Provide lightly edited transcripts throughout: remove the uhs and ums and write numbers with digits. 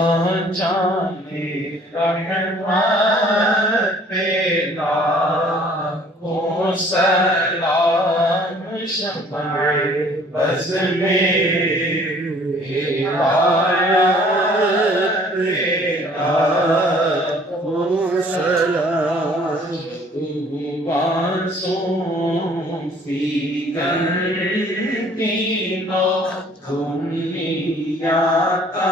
जाने रहमत पे लाखों सलाम शफ़क़त बज़ में हिदायत पे लाखों सलाम तूफ़ानों फी गंदीनो दुनिया का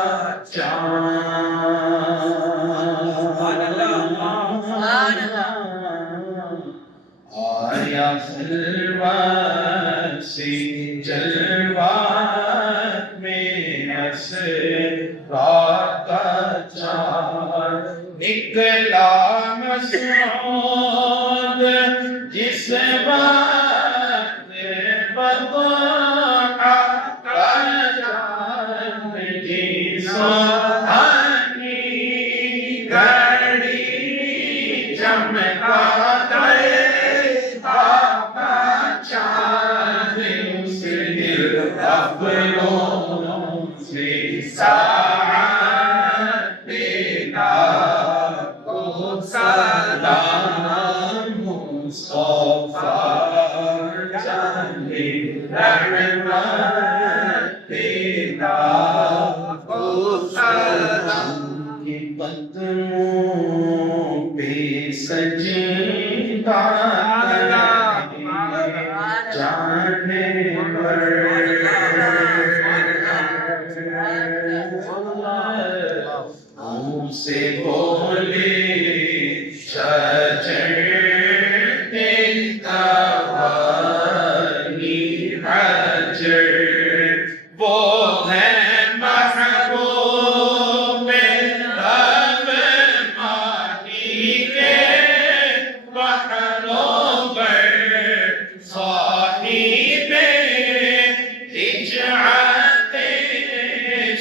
आया खिलवत से जलवत में असरार का चाँद निकला मसऊद जिस वक्त बदौआ का चाँद की सुहानी घड़ी चमका कदमों पे सजदा जाने पर हमसे बोले शजर तवानी हजर वो है महबूब रब मानी के बहरों पर साहिबे हिजरते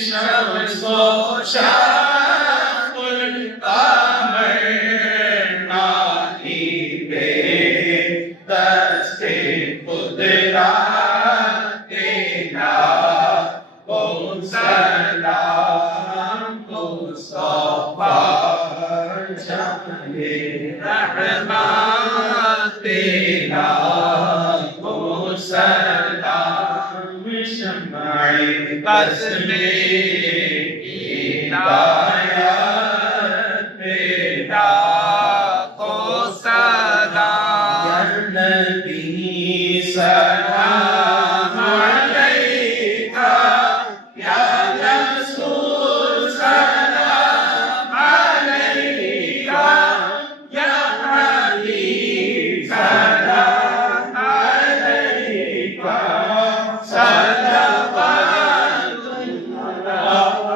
शम्सो शाकुल कमर नाहिबे दस्ते कुदरत तेरा ओ सलाम मुस्तफा जाने रहमत तेरा ओ सलाम शम्अए बज़ में हिदायत पे लाखों सलाम या नबी सलाम अलैका या रसूल सलाम अलैका या हबीब सलाम अलैका सल्लल्लाहु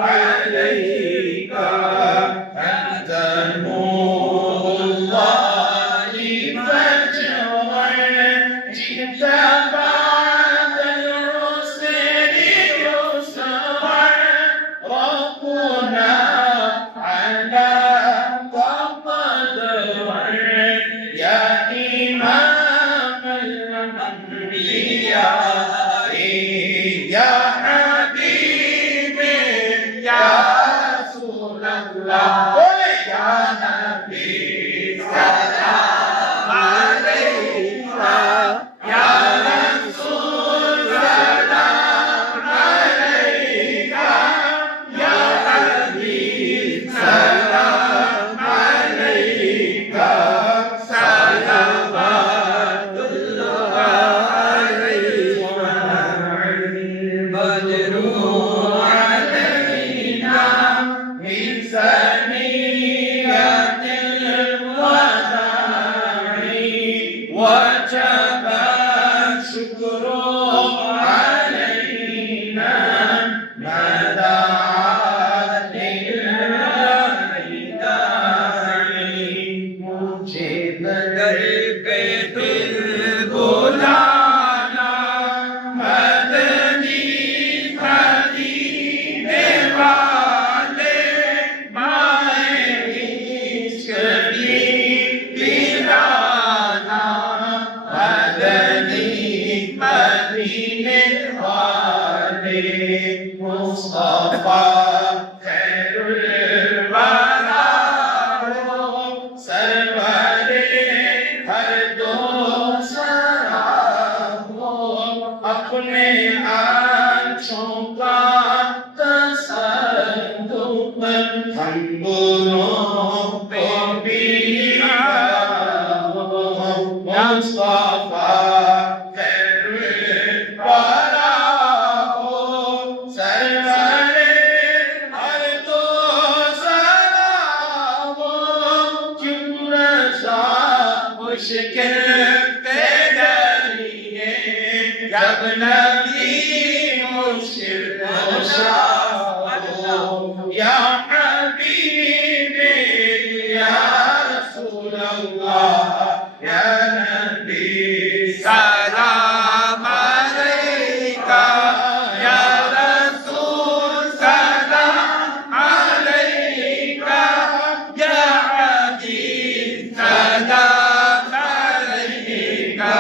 अलैका अंत नूरुल्लाहि फजअल जिता बादल रुसली युसर रब्बुना अला क़दर या इमाम अल-अंबिया या हबीबी या रसूलल्लाह या नबी सलाम अलैका या रसूल सलाम अलैका या हबीब सलाम अलैका सलावतुल्लाह अलैका बदरू अलैना मिन सनी हम दोनों पे भी मुस्तफा खैरुल वरा हो सरवरे हर दो सलाम क्यों रज़ा मुश्किल पे डरिए जब नबी मुश्किल कुशा हो या हबीबी या रसूल अल्लाह या नबी सलाम अलैका या रसूल सलाम अलैका या हबीब सलाम अलैका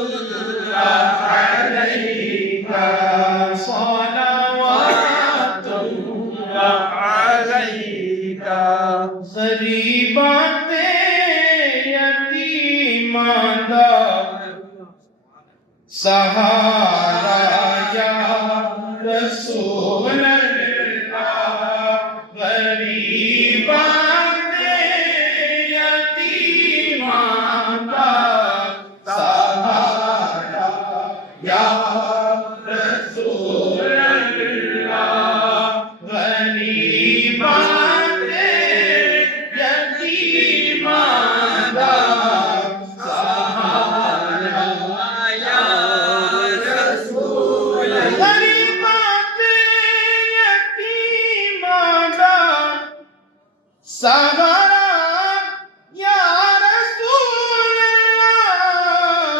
सलावतुल्लाह अलैका सलावतुल्लाह अलैका ग़रीबाते यतीमां दा सहारा या रसूल अल्लाह ग़रीबाते यतीमां दा सहारा या रसूल अल्लाह ग़रीबाते यतीमां दा सहारा या रसूल ग़रीबाते यतीमां दा सहारा या रसूल अल्लाह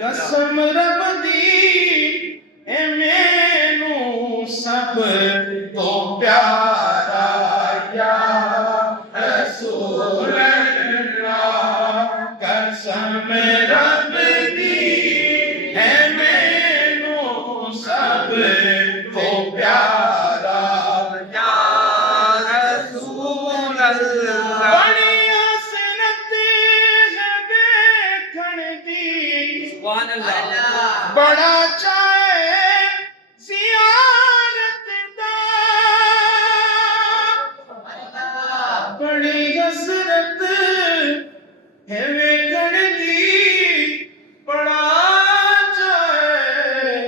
कसम रब दी ए मैनू सब तो प्यारा या रसूल अल्लाह कसम रब दी ए मैनू सब तो प्यारा या रसूल अल्लाह बड़ी हसरत है देखण दी बड़ा चाहे ज़ियारत दा बड़ी हसरत है वेखण दी बड़ा चाहे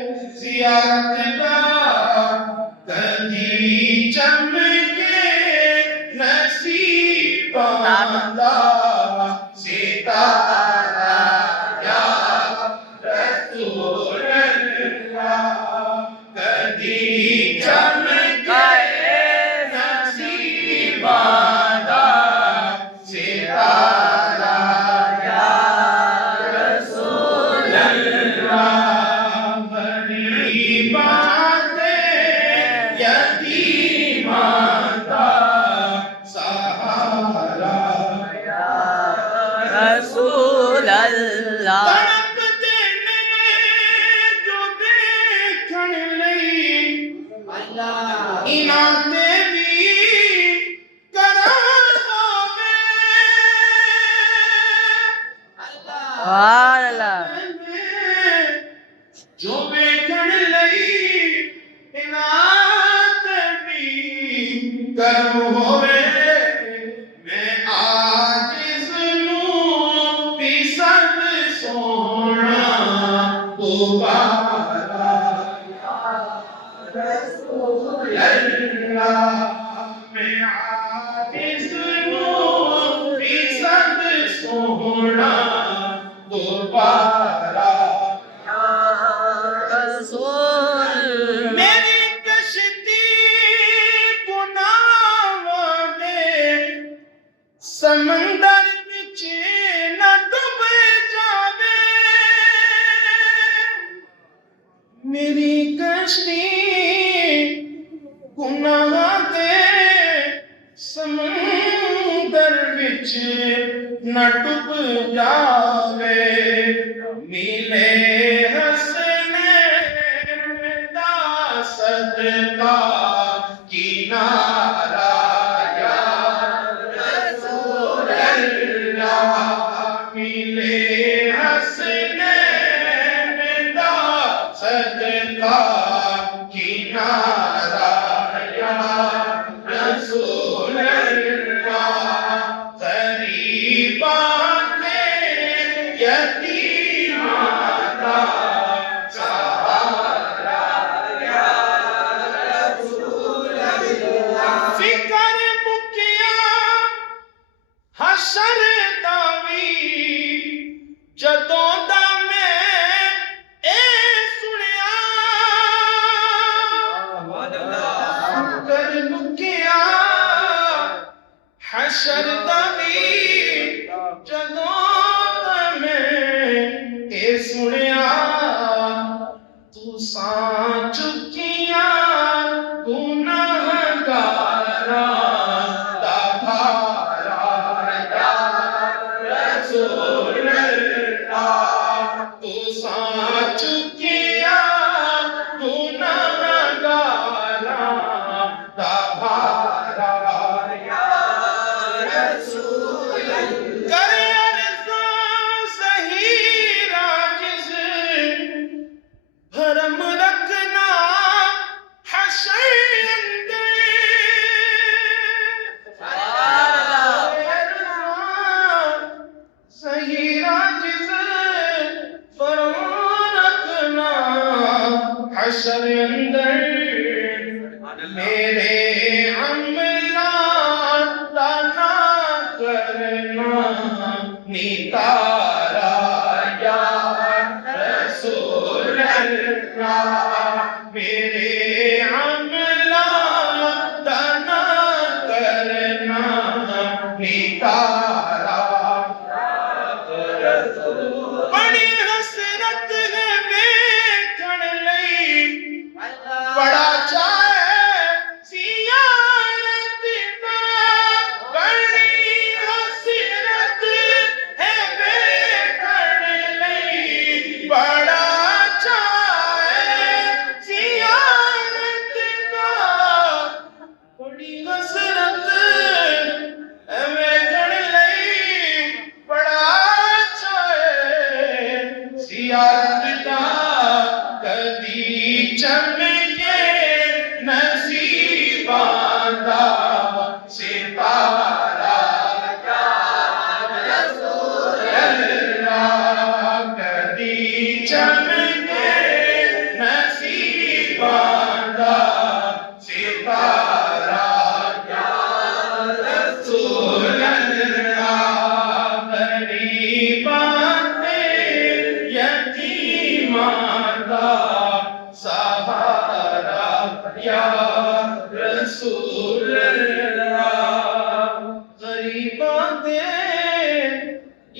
ज़ियारत दा कदी चमके नसीबां दा सितारा या रसूल अल्लाह कदी चमके नसीबां दा सितारा या रसूल अल्लाह ग़रीबाते यतीमां दा सहारा रसूल अल्लाह तड़पते ने जो देखण लई इन्हां ते भी करम होवे सुभान अल्लाह जो देखण लई इन्हां ते भी करम होवे मैं आज इसनूं भी सद सोहना दोबारा रसूल अल्लाह मैं आज इसनूं भी सद सोहना दोबारा रसूल मेरी कश्ती गुनाहां दे समंदर विच न डूब जावे मेरी कश्ती गुनाहां दे समंदर विच न डूब जावे मिले हसनैन दा सदका किनारा या रसूल अल्लाह मिले हसनैन दा सदका किनारा हशर दवी जदों में ए सुनिया तू सा चुकिया गुनाहगारा दा भारा या रसूल अल्लाह तू सा चुकिया गुनाहगारा दा भारा भरम रखना हशर सही राजिज़ भरम रखना हशर अंदर मेरे अमला दाना करना नितारा या रसूल मेरे अमला दाना करना नितारा बड़ी हसरत है देखण लई बड़ा चाहे सियारत दा बड़ी हसरत है देखण लई बड़ा बड़ी हसरत वेखण लई बड़ा चाहे सियारत दा कदी चमके नसीबां दा सितारा या रसूल अल्लाह कदी चमके नसीबां दा सितारा या रसूल अल्लाह गरीबां ते यतीमां दा सहारा या रसूल अल्लाह गरीबां ते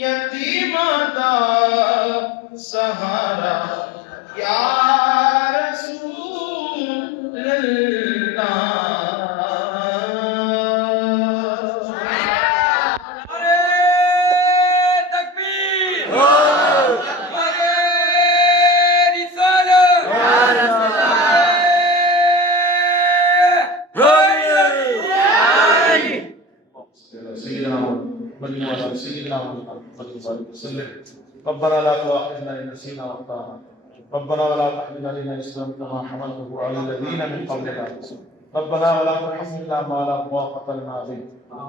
यतीमां दा सहारा या रसूल अल्लाह ربنا لا تؤاخذنا إن نسينا وأخطأنا ربنا ولا تحمل علينا إصرا كما حملته على الذين من قبلنا ربنا ولا تحملنا ما لا طاقة لنا به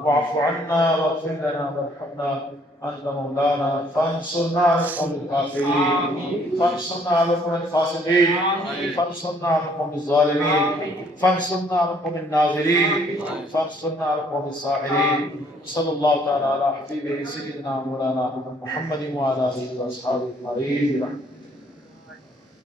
واعف عنا واغفر لنا وارحمنا أنت مولانا فانصرنا على القوم الكافرين فانصرنا على القوم الفاسقين فانصرنا على القوم الظالمين فانصرنا على القوم الناظرين فانصرنا على القوم الساحرين صلى الله تعالى على حبيبه سيدنا مولانا محمد وعلى آله وأصحابه أجمعين